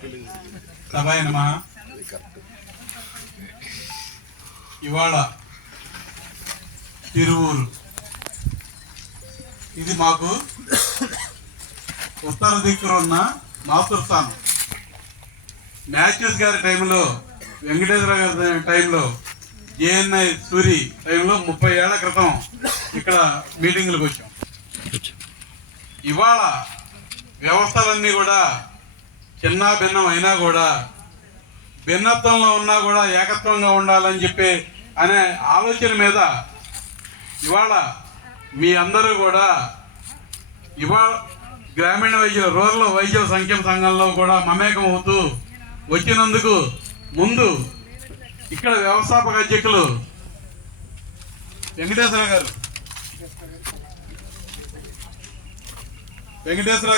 సభాయ నమః. ఇవాళ తిరువూరు ఇది మాకు ఉత్తర దిక్కున ఉన్న మాతృస్థానం. మ్యాథ్యూస్ గారి టైంలో, వెంకటేశ్వర గారి టైంలో, జేఎన్ఐ సూరి టైంలో 30 ఏళ్ల క్రితం ఇక్కడ మీటింగులకు వచ్చాం. ఇవాళ వ్యవస్థలన్నీ కూడా చిన్న భిన్నం అయినా కూడా, భిన్నత్వంలో ఉన్నా కూడా ఏకత్వంగా ఉండాలని చెప్పి అనే ఆలోచన మీద ఇవాళ మీ అందరూ కూడా ఇవాళ గ్రామీణ వైద్యుల రూరల్ వైద్యుల సంక్షేమ సంఘంలో కూడా మమేకం అవుతూ వచ్చినందుకు ముందు ఇక్కడ వ్యవస్థాపక అధ్యక్షులు వెంకటేశ్వర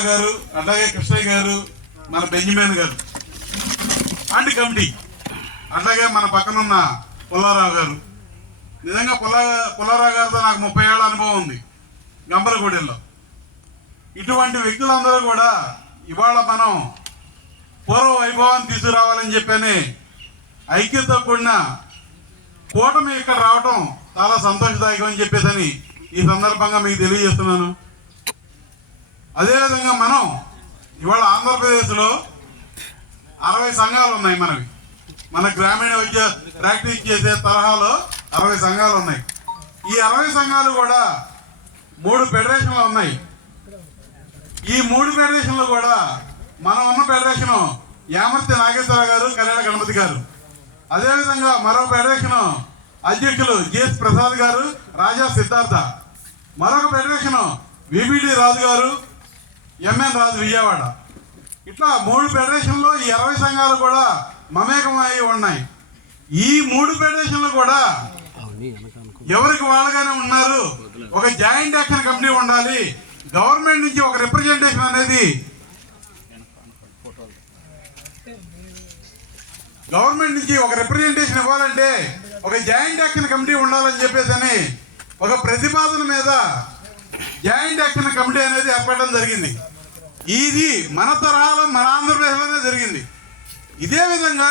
గారు, అట్లాగే కృష్ణయ్య గారు, మన బెంజమిన్ గారు అండ్ కమిటీ, అట్లాగే మన పక్కనున్న పుల్లారావు గారు. నిజంగా పుల్లారావు గారితో నాకు 30 ఏళ్ల అనుభవం ఉంది గంపలగూడెంలో. ఇటువంటి వ్యక్తులందరూ కూడా ఇవాళ మనం పూర్వ వైభవాన్ని తీసుకురావాలని చెప్పని ఐక్యతతో కూడిన కూటమి ఇక్కడ రావటం చాలా సంతోషదాయకం అని చెప్పేసి ఈ సందర్భంగా మీకు తెలియజేస్తున్నాను. అదేవిధంగా మనం ఇవాళ ఆంధ్రప్రదేశ్లో 60 సంఘాలు ఉన్నాయి. మన గ్రామీణ వైద్య ప్రాక్టీస్ చేసే తరహాలో 60 సంఘాలు ఉన్నాయి. ఈ 60 సంఘాలు కూడా 3 ఫెడరేషన్లు ఉన్నాయి. ఈ 3 ఫెడరేషన్లు కూడా మనం ఉన్న ఫెడరేషన్ యామర్తి నాగేశ్వర గారు, కళ్యాణ గణపతి గారు. అదేవిధంగా మరో ఫెడరేషన్ అధ్యక్షులు జిఎస్ ప్రసాద్ గారు, రాజా సిద్ధార్థ. మరొక ఫెడరేషన్ విబిడి రాజు గారు, ఎంఎన్ రాజు విజయవాడ. ఇట్లా 3 ఫెడరేషన్లో ఈ 60 సంఘాలు కూడా మమేకమై ఉన్నాయి. ఈ 3 ఫెడరేషన్లు కూడా ఎవరికి వాళ్ళగానే ఉన్నారు. ఒక జాయింట్ యాక్షన్ కమిటీ ఉండాలి. గవర్నమెంట్ నుంచి ఒక రిప్రజెంటేషన్ అనేది ఇవ్వాలంటే ఒక జాయింట్ యాక్షన్ కమిటీ ఉండాలని చెప్పేసి ఒక ప్రతిపాదన మీద జాయింట్ యాక్షన్ కమిటీ అనేది ఏర్పడడం జరిగింది. ఇది మన తరహాలో మన ఆంధ్రప్రదేశ్లోనే జరిగింది. ఇదే విధంగా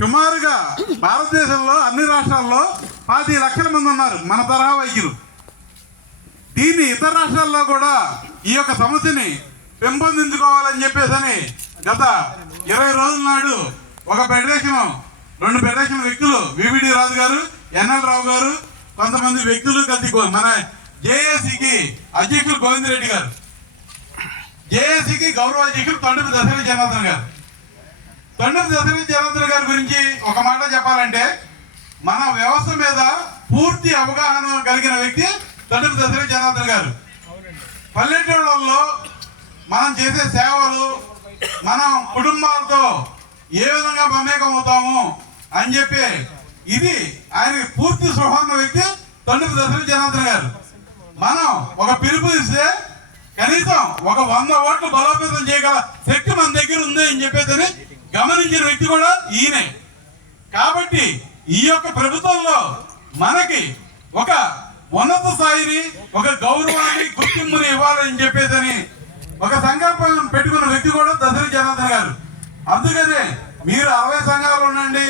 సుమారుగా భారతదేశంలో అన్ని రాష్ట్రాల్లో 10 లక్షల మంది ఉన్నారు మన తరహా వైద్యులు. దీన్ని ఇతర రాష్ట్రాల్లో కూడా ఈ యొక్క సమస్యని పెంపొందించుకోవాలని చెప్పేసి గత 20 రోజుల నాడు ఒక ఫెడరేషన్, 2 ఫెడరేషన్ వ్యక్తులు, విబిడి రాజు గారు, ఎన్ఎల్ రావు గారు, కొంతమంది వ్యక్తులు కలిసి మన జేఏసీకి అధ్యక్షులు గోవిందరెడ్డి గారు, జేఏసీకి గౌరవ అధ్యక్షులు తొండపి దశరథ జనార్దన్ గారు. తొండపి దశరథ జనార్దన్ గారి గురించి ఒక మాట చెప్పాలంటే, మన వ్యవస్థ మీద పూర్తి అవగాహన కలిగిన వ్యక్తి తొండపి దశరథ జనార్దన్ గారు. పల్లెటూళ్ళల్లో మనం చేసే సేవలు, మనం కుటుంబాలతో ఏ విధంగా మమేకం అవుతాము అని చెప్పి ఇది ఆయన పూర్తి స్పృహన్న వ్యక్తి తొండపి దశరథ జనార్దన్ గారు. మనం ఒక పిలుపు ఇస్తే కనీసం ఒక 100 ఓట్లు బలోపేతం చేయగల శక్తి మన దగ్గర ఉంది అని చెప్పేసి గమనించిన వ్యక్తి కూడా ఈయనే. కాబట్టి ఈ యొక్క ప్రభుత్వంలో మనకి ఒక ఉన్నత స్థాయిని, ఒక గౌరవాన్ని, గుర్తింపుని ఇవ్వాలని చెప్పేసి ఒక సంకల్పం పెట్టుకున్న వ్యక్తి కూడా దశరథ జనార్దన్ గారు. అందుకనే మీరు 60 సంఘాలు ఉండండి,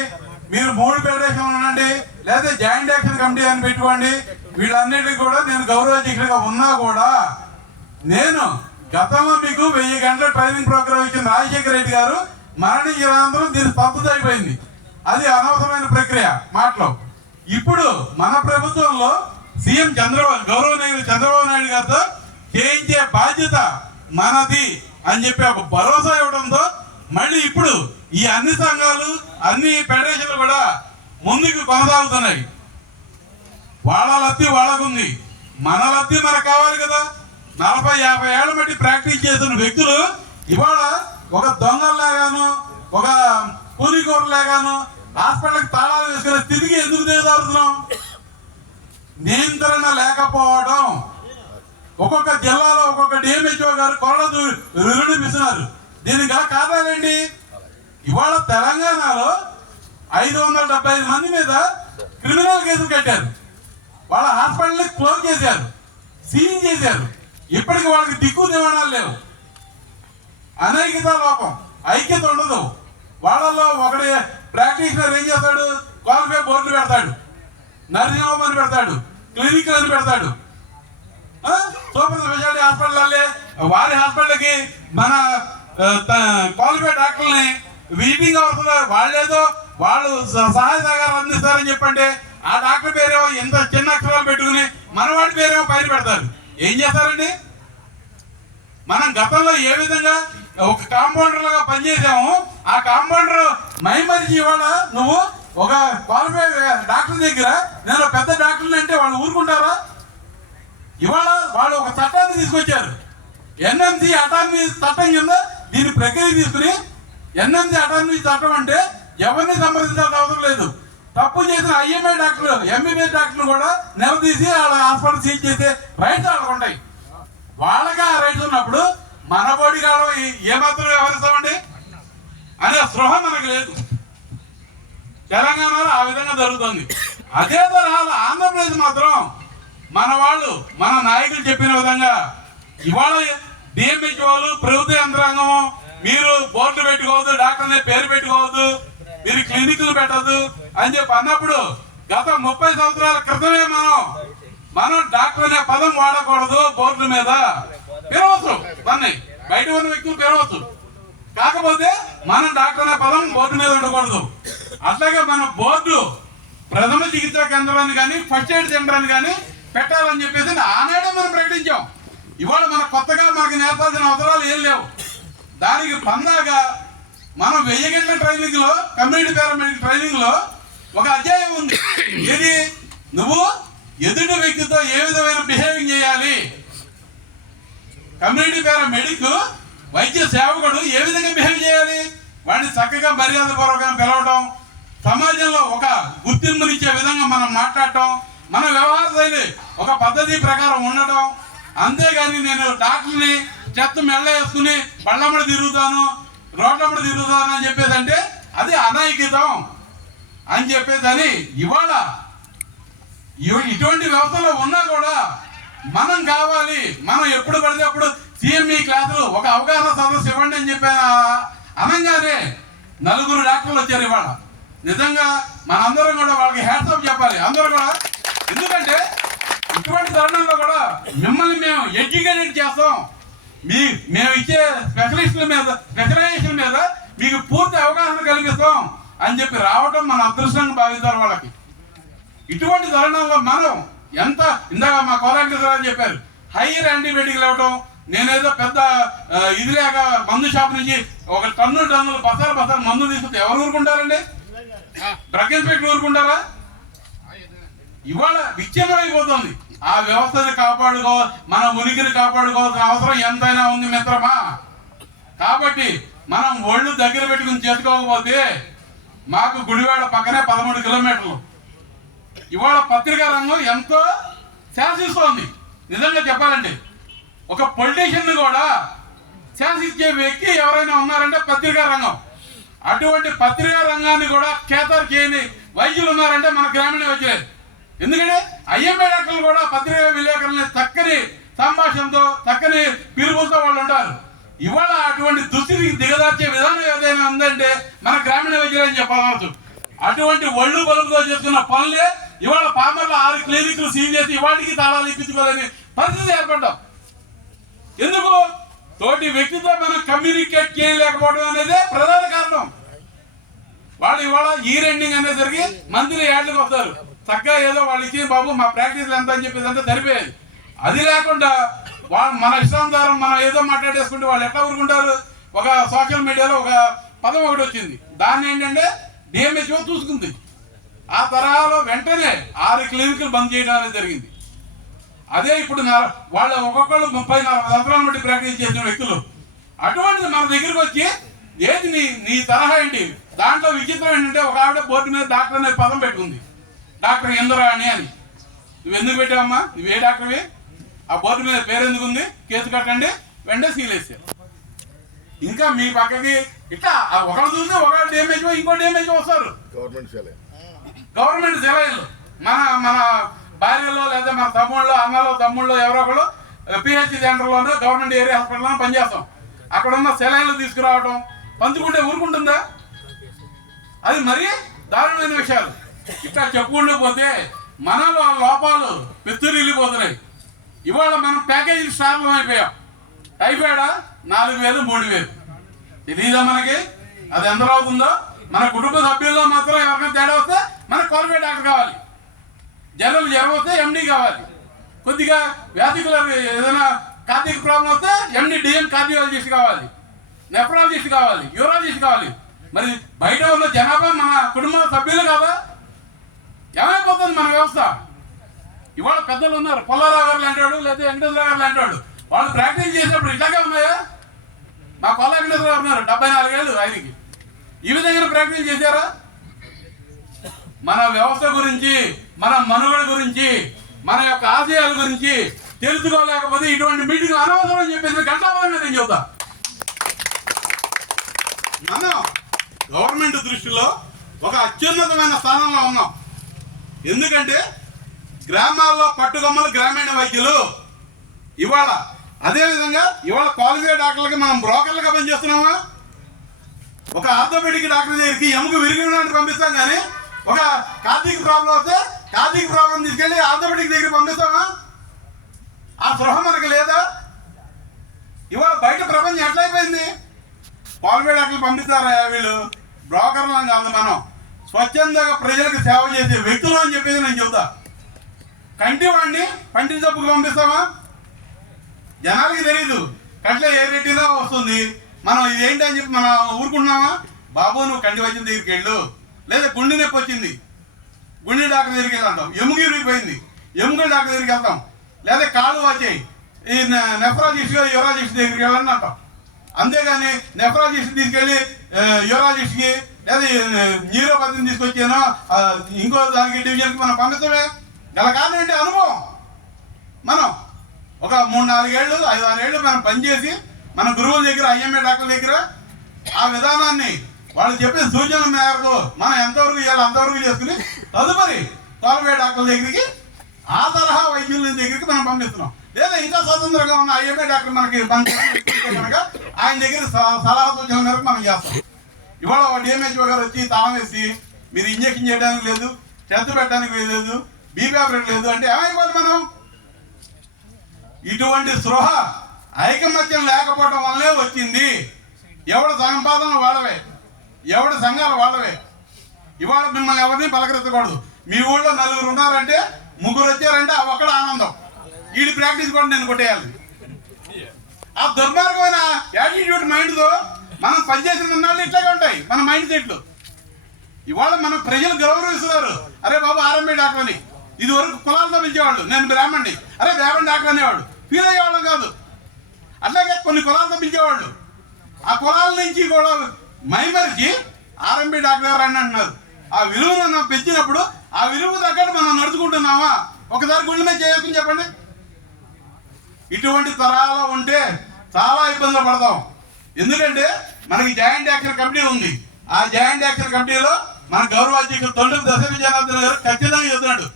మీరు 3 ఫెడరేషన్లు ఉండండి, లేదా జాయింట్ యాక్షన్ కమిటీ అని పెట్టుకోండి. వీళ్ళన్నిటికీ కూడా నేను గౌరవ అధ్యక్షుడిగా ఉన్నా కూడా, నేను గతంలో మీకు 1000 గంటల ట్రైనింగ్ ప్రోగ్రామ్ ఇచ్చిన రాజశేఖర రెడ్డి గారు మరణించిన అనంతరం దీని స్తబ్దత అయిపోయింది. అది అనవసరమైన ప్రక్రియ మాటలో. ఇప్పుడు మన ప్రభుత్వంలో సీఎం గౌరవనీయులు చంద్రబాబు నాయుడు గారితో చేయించే బాధ్యత మనది అని చెప్పి ఒక భరోసా ఇవ్వడంతో మళ్ళీ ఇప్పుడు ఈ అన్ని సంఘాలు, అన్ని ఫెడరేషన్లు కూడా ముందుకు కొనసాగుతున్నాయి. వాళ్ళ లబ్ధి వాళ్ళకుంది, మన లబ్ధి మనకు కావాలి కదా. 40-50 ఏళ్ల బట్టి ప్రాక్టీస్ చేస్తున్న వ్యక్తులు ఇవాళ ఒక దొంగల్లాగాను, ఒక కూలికోరులాగాను హాస్పిటల్కి తాళాలు వేసుకునే స్థితికి ఎందుకు దిగజారుతున్నాం? నియంత్రణ లేకపోవడం. ఒక్కొక్క జిల్లాలో ఒక్కొక్క డిఎంహెచ్ఓ గారు కొరడు నిరూపిస్తున్నారు. దీనికి గల కారణాలేంటి? ఇవాళ తెలంగాణలో 575 మంది మీద క్రిమినల్ కేసులు కట్టారు. వాళ్ళ హాస్పిటల్ని క్లోజ్ చేశారు, సీల్ చేశారు. ఇప్పటికి వాళ్ళకి దిక్కు దివాణాలు లేవు. అనైక్యత లోపం. ఐక్యత ఉండదు. వాళ్ళల్లో ఒకటి ప్రాక్టీషనర్ ఏం చేస్తాడు, క్వాలిఫై బోర్డులు పెడతాడు, నర్సింగ్ హోమ్ అని పెడతాడు, క్లినిక్ అని పెడతాడు. సూపర్ స్పెషాలిటీ హాస్పిటల్ వారి హాస్పిటల్కి మన క్వాలిఫైడ్ డాక్టర్ని విజిటింగ్ అవుతున్నారు. వాళ్ళు సహాయ సహకారం అందిస్తారని చెప్పంటే ఆ డాక్టర్ పేరేమో ఎంత చిన్న అక్షరాలు పెట్టుకుని మనవాడి పేరేమో పైన పెడతారు. ఏం చేస్తారండి? మనం గతంలో ఏ విధంగా ఒక కాంపౌండర్ లాగా పనిచేసాము, ఆ కాంపౌండర్ మైమరిచి ఇవాళ నువ్వు ఒక క్వాలిఫైడ్ డాక్టర్ దగ్గర నేను పెద్ద డాక్టర్ని అంటే వాళ్ళు ఊరుకుంటారా? ఇవాళ వాళ్ళు ఒక చట్టాన్ని తీసుకొచ్చారు, ఎన్ఎంసి అటానమీ చట్టం కింద దీని ప్రక్రియ తీసుకుని ఎన్ఎంసి అటానమీ చట్టం అంటే ఎవరిని సంప్రదించాల్సిన అవసరం లేదు. తప్పు చేసిన ఐఎంఐ డాక్టర్లు, ఎంబీబీఎస్ డాక్టర్లు కూడా నిలదీసి వాళ్ళ హాస్పిటల్ సీజ్ చేసే రైట్స్ వాళ్ళకు ఉంటాయి. వాళ్ళకి ఆ రైట్స్ ఉన్నప్పుడు మన బోడి కాలం ఏమాత్రం వ్యవహరిస్తామండి అనే స్పృహ మనకు లేదు. తెలంగాణలో ఆ విధంగా జరుగుతుంది. అదే తరహాలో ఆంధ్రప్రదేశ్ మాత్రం మన వాళ్ళు, మన నాయకులు చెప్పిన విధంగా ఇవాళ డిఎంహెచ్ఓలు, ప్రభుత్వ యంత్రాంగం మీరు బోర్డులు పెట్టుకోవద్దు, డాక్టర్ అనే పేరు పెట్టుకోవద్దు, మీరు క్లినిక్లు పెట్టద్దు అని చెప్పి అన్నప్పుడు గత 30 సంవత్సరాల క్రితమే మనం డాక్టర్ అనే పదం వాడకూడదు. బోర్డుల మీద పిలవచ్చు, దాన్ని బయట ఉన్న వ్యక్తులు పిలవచ్చు, కాకపోతే మనం డాక్టర్ అనే పదం బోర్డు మీద ఉండకూడదు. అట్లాగే మన బోర్డు ప్రథమ చికిత్సా కేంద్రాన్ని కానీ ఫస్ట్ ఎయిడ్ సెంటర్ అని కానీ పెట్టాలని చెప్పేసి ఆనాడే మనం ప్రకటించాం. ఇవాళ మన కొత్తగా మనకు నేర్పాల్సిన అవసరాలు ఏం లేవు. దానికి పందాగా మనం 1000 గంటల ట్రైనింగ్ లో, కమ్యూనిటీ పారామెడికల్ ట్రైనింగ్ లో ఒక అధ్యాయం ఉంది. ఇది నువ్వు ఎదుటి వ్యక్తితో ఏ విధమైన బిహేవింగ్ చేయాలి, కమ్యూనిటీ పారామెడిక్ వైద్య సేవకుడు ఏ విధంగా బిహేవ్ చేయాలి, వాడిని చక్కగా మర్యాదపూర్వకంగా పిలవడం, సమాజంలో ఒక గుర్తింపునిచ్చే విధంగా మనం మాట్లాడటం, మన వ్యవహార శైలి ఒక పద్ధతి ప్రకారం ఉండటం. అంతేగాని నేను డాక్టర్ని చెత్త మెళ్ళ వేసుకుని బళ్ళమ్మడి తిరుగుతాను, రోడ్లమ్మడి తిరుగుతాను అని చెప్పేసి అంటే అది అనైక్యతం అని చెప్పేసి అని ఇవాళ ఇటువంటి వ్యవస్థలో ఉన్నా కూడా మనం కావాలి. మనం ఎప్పుడు పడితే అప్పుడు సిఎంఈ క్లాసులు ఒక అవగాహన సదస్సు ఇవ్వండి అని చెప్పి అనగానే 4 డాక్టర్లు వచ్చారు ఇవాళ. నిజంగా మనందరం కూడా వాళ్ళకి హ్యాట్సాప్ చెప్పాలి అందరూ కూడా. ఎందుకంటే ఇటువంటి తరుణంలో కూడా మిమ్మల్ని మేము ఎడ్యుకేటెడ్ చేస్తాం, మేము ఇచ్చే స్పెషలైజేషన్ మీద మీకు పూర్తి అవగాహన కలిగిస్తాం అని చెప్పి రావటం మన అదృష్టంగా భావిస్తారు వాళ్ళకి. ఇటువంటి తరుణంలో మనం ఎంత ఇందాక మా కోలాంటి అని చెప్పారు, హైయర్ యాంటీబయాటిక్లు ఇవ్వటం. నేనేదో పెద్ద ఇది లేక మందు షాప్ నుంచి ఒక టన్నులు బసాలు మందు తీసుకుంటే ఎవరు ఊరుకుంటారండి? డ్రగ్ ఇన్స్పెక్టర్ ఊరుకుంటారా? ఇవాళ విచ్ఛిన్నం అయిపోతుంది. ఆ వ్యవస్థని మన ఉనికిని కాపాడుకోవాల్సిన అవసరం ఎంతైనా ఉంది మిత్రమా. కాబట్టి మనం ఒళ్ళు దగ్గర పెట్టుకుని చేసుకోకపోతే మాకు గుడివాడ పక్కనే 13 కిలోమీటర్లు. ఇవాళ పత్రికా రంగం ఎంతో శాసిస్తోంది. నిజంగా చెప్పాలంటే ఒక పొలిటీషియన్ కూడా శాసించే వ్యక్తి ఎవరైనా ఉన్నారంటే పత్రికా రంగం. అటువంటి పత్రికా రంగాన్ని కూడా ఖేతరు చేయని వైద్యులు ఉన్నారంటే మన గ్రామీణ వైద్యులే. ఎందుకంటే ఐఎంఐ డాక్టర్లు కూడా పత్రికా విలేకరులని చక్కని సంభాషణతో, చక్కని పిలుపుతో వాళ్ళు ఉంటారు. ఇవాళ అటువంటి దుస్థితికి దిగదార్చే విధానం ఏదైనా ఉందంటే మన గ్రామీణ వైద్యులు అని చెప్పవచ్చు. అటువంటి ఒళ్ళు బలుపుతో చేస్తున్న పనులే ఇవాళ పామర్లో 6 క్లినిక్లు సీల్ చేసి ఇవాళకి తాళాలు ఇప్పించుకోవాలని పరిస్థితి ఏర్పడ్డాం. ఎందుకు? తోటి వ్యక్తితో మనం కమ్యూనికేట్ చేయలేకపోవడం అనేది ప్రధాన కారణం. వాళ్ళు ఇవాళ ఇయర్ ఎండింగ్ అనేసరికి మంత్లీ యాడ్లకు వస్తారు. చక్కగా ఏదో వాళ్ళు ఇచ్చిన బాబు మా ప్రాక్టీస్లు ఎంత అని చెప్పేసి అంతా సరిపోయేది. అది లేకుండా వాళ్ళు మన ఇష్టానుసారం మనం ఏదో మాట్లాడేసుకుంటే వాళ్ళు ఎట్లా ఊరుకుంటారు? ఒక సోషల్ మీడియాలో ఒక పదం ఒకటి వచ్చింది, దాన్ని ఏంటంటే డిఎంహెచ్ఓ చూసుకుంది. ఆ తరహాలో వెంటనే 6 క్లినిక్లు బంద్ చేయడం అనేది జరిగింది. అదే ఇప్పుడు వాళ్ళు ఒక్కొక్కళ్ళు 34 సంవత్సరాల బట్టి ప్రాక్టీస్ చేసిన వ్యక్తులు. అటువంటిది మన దగ్గరికి వచ్చి ఏది నీ తరహా ఏంటి? దాంట్లో విచిత్రం ఏంటంటే ఒక ఆవిడ బోర్డు మీద డాక్టర్ అనే పదం పెట్టుకుంది, డాక్టర్ ఇంద్రాణి అని. నువ్వు ఎందుకు పెట్టావమ్మా? నువ్వే డాక్టర్వి? ఆ బోర్డు మీద పేరు ఎందుకు ఉంది? కేసు కట్టండి, వెంటనే సీల్ వేసారు. ఇంకా మీ పక్కకి ఇట్లా ఒకళ్ళు చూస్తే ఒకళ్ళు డ్యామేజ్, ఇంకో డ్యామేజ్ వస్తారు. గవర్నమెంట్ సెలైన్లు మన భార్యలో లేదా మన తమ్ముళ్ళు, అన్నలో తమ్ముళ్ళు ఎవరో ఒకళ్ళు పిహెచ్సి సెంటర్లోనూ గవర్నమెంట్ ఏరియా హాస్పిటల్లో పనిచేస్తాం. అక్కడ ఉన్న సెలైన్లు తీసుకురావడం, పంచుకుంటే ఊరుకుంటుందా? అది మరీ దారుణమైన విషయాలు. ఇట్లా చెప్పుకుంటూ పోతే మనలో లోపాలు పెత్తురిల్లిపోతున్నాయి. ఇవాళ మనం ప్యాకేజీ స్టార్లం అయిపోయాం. టైఫాయిడా 4,000 3,000 తెలీదా మనకి? అది ఎంత అవుతుందో? మన కుటుంబ సభ్యుల్లో మాత్రం ఎవరికైనా తేడా వస్తే మనకు క్వాలిఫైడ్ డాక్టర్ కావాలి. జ్వరం వస్తే ఎండి కావాలి. కొద్దిగా వ్యాధికుల ఏదైనా కార్డియాక్ ప్రాబ్లం వస్తే ఎండి డిఎం కార్డియాలజిస్ట్ కావాలి, నెఫ్రాలజిస్ట్ కావాలి, యూరాలజిస్ట్ కావాలి. మరి బయట ఉన్న జనాభా మన కుటుంబ సభ్యులు కదా, ఏమైపోతుంది మన వ్యవస్థ? ఇవాళ పెద్దలు ఉన్నారు, పుల్లారావు గారు లాంటివాడు, లేదా వెంకటేశ్వర గారు లాంటివాడు. వాళ్ళు ప్రాక్టీస్ చేసినప్పుడు ఇట్లాగే ఉన్నాయా? మా కొల్ల వెంకటేశ్వర గారు ఉన్నారు, 74 ఏళ్ళు ఆయనకి. ఈ విధంగా ప్రాక్టీస్ చేశారా? మన వ్యవస్థ గురించి, మన మనుగడ గురించి, మన యొక్క ఆశయాల గురించి తెలుసుకోలేకపోతే ఇటువంటి మీటింగ్ అనవసరం అని చెప్పేసి గంటాపరంగా నేను చెబుతా. మనం గవర్నమెంట్ దృష్టిలో ఒక అత్యున్నతమైన స్థానంలో ఉన్నాం. ఎందుకంటే గ్రామాల్లో పట్టుకొమ్మలు గ్రామీణ వైద్యులు. ఇవాళ అదేవిధంగా ఇవాళ క్వాలిఫైడ్ డాక్టర్లకి మనం బ్రోకర్లుగా పనిచేస్తున్నామా? ఒక ఆర్థోపెడిక్ డాక్టర్ దగ్గరికి ఎముక విరిగినానికి పంపిస్తాం, కానీ ఒక కార్డియాక్ ప్రాబ్లం వస్తే కార్డియాక్ ప్రాబ్లం తీసుకెళ్ళి ఆర్థోపెడిక్ దగ్గరికి పంపిస్తామా? ఆ స్పృహ మనకు లేదా? ఇవాళ బయట ప్రపంచం ఎట్లయిపోయింది? క్వాలిఫైడ్ డాక్టర్లు పంపిస్తారా? వీళ్ళు బ్రోకర్లను కాదు, మనం స్వచ్ఛందంగా ప్రజలకు సేవ చేసే వ్యక్తులు అని చెప్పేసి నేను చెబుతా. కంటి వాడిని పంటి జబ్బుకు పంపిస్తామా? జనాలకి తెలీదు, కంట్లో ఏ రెట్టినా వస్తుంది, మనం ఇదేంటి అని చెప్పి మనం ఊరుకుంటున్నామా? బాబు నువ్వు కంటి వైద్యం దగ్గరికి వెళ్ళు, లేదా గుండె నొప్పి వచ్చింది, గుండె డాక్టర్ దగ్గరికి వెళ్తాం, ఎముక విరిగిపోయింది, ఎముకల డాక్టర్ దగ్గరికి వెళ్తాం, లేదా కాళ్ళు వచ్చాయి ఈ నెఫ్రాలజిస్ట్ యూరాలజిస్ట్ దగ్గరికి వెళ్ళండి అంటాం. అంతేగాని నెఫ్రాలజిస్ట్ తీసుకెళ్ళి యూరాలజిస్ట్కి లేదా న్యూరోపతిని తీసుకొచ్చానో ఇంకో దానికి డివిజన్కి మనం పంపిస్తామే. గల కారణం ఏంటి? అనుభవం. మనం ఒక 3-4 ఏళ్ళు 5-6 ఏళ్ళు మనం పనిచేసి మన గురువుల దగ్గర, ఐఎంఏ డాక్టర్ల దగ్గర ఆ విధానాన్ని వాళ్ళు చెప్పిన సూచనల మేరకు మనం ఎంతవరకు చేయాలి అంతవరకు చేసుకుని తదుపరి క్వాలిఫైడ్ డాక్టర్ల దగ్గరికి, ఆ తరహా వైద్యుల దగ్గరికి మనం పంపిస్తున్నాం. లేదా ఇంకా స్వతంత్రంగా ఉన్న ఐఎంఏ డాక్టర్ మనకి కనుక ఆయన దగ్గర సలహా సూచనల మేరకు మనం చేస్తాం. ఇవాళ డిఎంహెచ్ఓ గారు వచ్చి తాళం వేసి మీరు ఇంజక్షన్ చేయడానికి లేదు, చెత్త పెట్టడానికి లేదు, బీపీ ఆపరేట్ లేదు అంటే ఏమైపోవాలి మనం? ఇటువంటి స్పృహ ఐకమత్యం లేకపోవడం వల్లే వచ్చింది. ఎవడు సంపాదన వాళ్ళవే, ఎవడు సంఘాలు వాళ్ళవే. ఇవాళ మిమ్మల్ని ఎవరిని పలకరించకూడదు. మీ ఊళ్ళో 4 ఉన్నారంటే 3 వచ్చారంటే ఆ ఒక్కడ ఆనందం. వీడి ప్రాక్టీస్ కూడా నేను కొట్టేయాలి. ఆ దుర్మార్గమైన యాటిట్యూడ్ మైండ్తో మనం పనిచేసిన నాళ్ళు ఇట్లాగే ఉంటాయి మన మైండ్ సెట్లు. ఇవాళ మన ప్రజలు గౌరవిస్తున్నారు. అరే బాబు ఆర్ఎంపీ డాక్టర్ అని. ఇది వరకు కులాలతో పిలిచేవాళ్ళు, నేను బ్రాహ్మణ్ణి, అరే బ్రాహ్మణ్ డాక్టర్ అనేవాడు, ఫీల్ అయ్యేవాళ్ళం కాదు. అట్లాగే కొన్ని కులాలతో పిలిచేవాళ్ళు. ఆ కులాల నుంచి కూడా మైమరిచి ఆర్ఎంపీ డాక్టర్ గారు అని అంటున్నారు. ఆ విలువను పెంచినప్పుడు ఆ విలువ తగ్గట్టు మనం నడుచుకుంటున్నామా? ఒకసారి గుండె మీద చేసుకుని చెప్పండి. ఇటువంటి తరాలు ఉంటే చాలా ఇబ్బందులు పడతాం. ఎందుకంటే మనకి జాయింట్ యాక్షన్ కమిటీ ఉంది. ఆ జాయింట్ యాక్షన్ కమిటీలో మన గౌరవ అధ్యక్షుడు తొండూరు దశరథ జనార్దన్ గారు ఖచ్చితంగా చెప్తున్నాడు,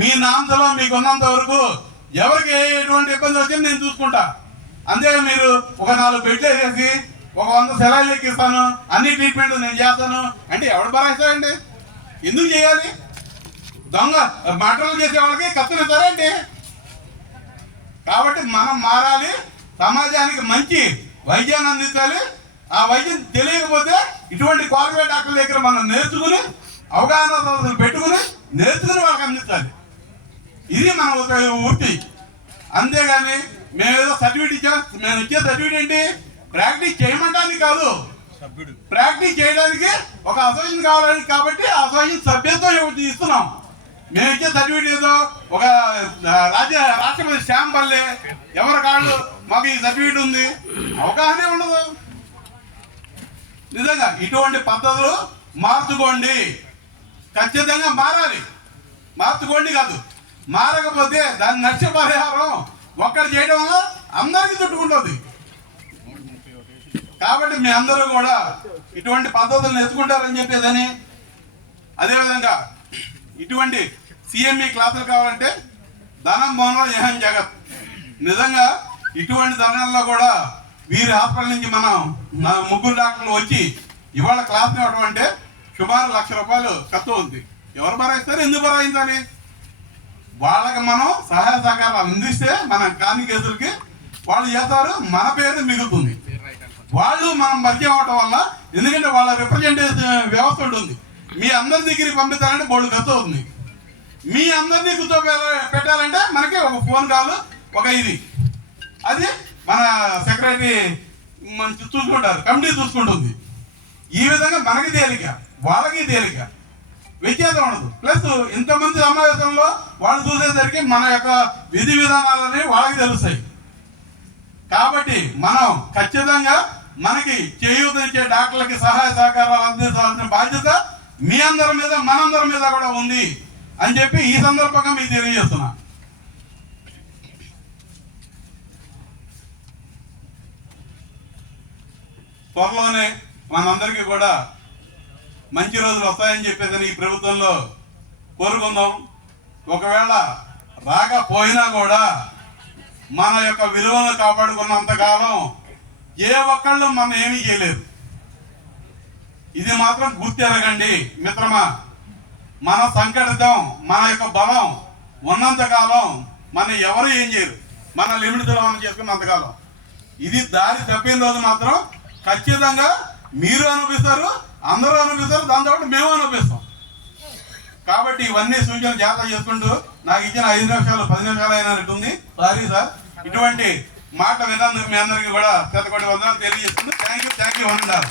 మీ నాంతలో మీకున్నంత వరకు ఎవరికి ఎటువంటి ఇబ్బంది వచ్చింది నేను చూసుకుంటా. అంతే మీరు ఒక 4 బెడ్లు వేసేసి ఒక 100 సెలవులు ఎక్కిస్తాను, అన్ని ట్రీట్మెంట్ నేను చేస్తాను అంటే ఎవడు భరాయిస్తాడండి? ఎందుకు చేయాలి? దొంగ మటలు చేసే వాళ్ళకి కత్తులు ఇస్తారండి. కాబట్టి మనం మారాలి, సమాజానికి మంచి వైద్యాన్ని అందించాలి. ఆ వైద్యం తెలియకపోతే ఇటువంటి క్వాలిఫైడ్ డాక్టర్ల దగ్గర మనం నేర్చుకుని అవగాహన సదస్సులు పెట్టుకుని నేర్చుకుని వాళ్ళకి అందించాలి. ఇది మన వృత్తి. అంతేగాని మేమేదో సర్టిఫికేట్ ఇచ్చాం, మేము ఇచ్చే సర్టిఫికేట్ ఏంటి? ప్రాక్టీస్ చేయమంటానికి కాదు, ప్రాక్టీస్ చేయడానికి ఒక అసోసియేషన్ కావాలని, కాబట్టి ఆ అసోసియేషన్ సభ్యత్వం ఇస్తున్నాం. మేము ఇచ్చే సర్టిఫికేట్ ఏదో ఒక రాష్ట్రపతి స్టాంప్ వల్లే ఎవరి కాళ్ళు మాకు ఈ సర్టిఫికేట్ ఉంది అవగాహనే ఉండదు. నిజంగా ఇటువంటి పద్ధతులు మార్చుకోండి, ఖచ్చితంగా మారాలి. మార్చుకోండి కాదు, మారకపోతే దాని నష్టపరిహారం ఒక్కరు చేయడం వల్ల అందరికీ చుట్టుకుంటుంది. కాబట్టి మీ అందరూ కూడా ఇటువంటి పద్ధతులు నేర్చుకుంటారని చెప్పేదని, అదేవిధంగా ఇటువంటి సిఎంఈ క్లాసులు కావాలంటే ధనం మౌనం ఏహం జగత్. నిజంగా ఇటువంటి ధనంలో కూడా వీరి హాస్పిటల్ నుంచి మనం ముగ్గురు డాక్టర్లు వచ్చి ఇవాళ క్లాస్ ఇవ్వడం అంటే సుమారు ₹1,00,000 ఖర్చు ఉంది. ఎవరు భరాయిస్తారు? ఎందుకు భరాయించాలి? వాళ్ళకి మనం సహాయ సహకారాలు అందిస్తే మన కాని కేసులకి వాళ్ళు చేస్తారు, మన పేరు మిగులుతుంది. వాళ్ళు మనం పరిచయం అవడం వల్ల, ఎందుకంటే వాళ్ళ రిప్రజెంటేషన్ వ్యవస్థ ఉంటుంది. మీ అందరి దగ్గరికి పంపించాలంటే బోర్డు ఖర్చు అవుతుంది. మీ అందరినీ పెట్టాలంటే మనకి ఒక ఫోన్ కాల్, ఒక ఇది అది మన సెక్రటరీ మంచి చూసుకుంటారు, కమిటీ చూసుకుంటుంది. ఈ విధంగా మనకి తేలిక, వాళ్ళకి తేలిక, వ్యత్యాసం ఉండదు. ప్లస్ ఇంతమంది సమావేశంలో వాళ్ళు చూసేసరికి మన యొక్క విధి విధానాలని వాళ్ళకి తెలుస్తాయి. కాబట్టి మనం ఖచ్చితంగా మనకి చేయూతనిచ్చే డాక్టర్లకి సహాయ సహకారాలు అందించాల్సిన బాధ్యత మీ అందరి మీద, మనందరి మీద కూడా ఉంది అని చెప్పి ఈ సందర్భంగా మీకు తెలియజేస్తున్నా. త్వరలోనే మనందరికీ కూడా మంచి రోజులు వస్తాయని చెప్పేసి ఈ ప్రభుత్వంలో కోరుకుందాం. ఒకవేళ రాకపోయినా కూడా మన యొక్క విలువలను కాపాడుకున్నంతకాలం ఏ ఒక్కళ్ళు మనం ఏమీ చేయలేరు. ఇది మాత్రం గుర్తెరగండి మిత్రమా. మన సంకటితం, మన యొక్క బలం ఉన్నంతకాలం మన ఎవరు ఏం చేయరు. మన లిమిట్స్లో మనం చేసుకున్నంతకాలం. ఇది దారి తప్పిన రోజు మాత్రం ఖచ్చితంగా మీరు అనిపిస్తారు, అందరూ అనిపిస్తారు, దాంతో మేము అనిపిస్తాం. కాబట్టి ఇవన్నీ సూచనలు జాగ్రత్త చేసుకుంటూ నాకు ఇచ్చిన 5 నిమిషాలు 10 నిమిషాలు అయినట్టుంది. Sorry sir. ఇటువంటి మాట విన్నందుకు మీ అందరికీ కూడా శతకోటి వందనాలు తెలియజేస్తుంది. థ్యాంక్ యూ వందనాలు.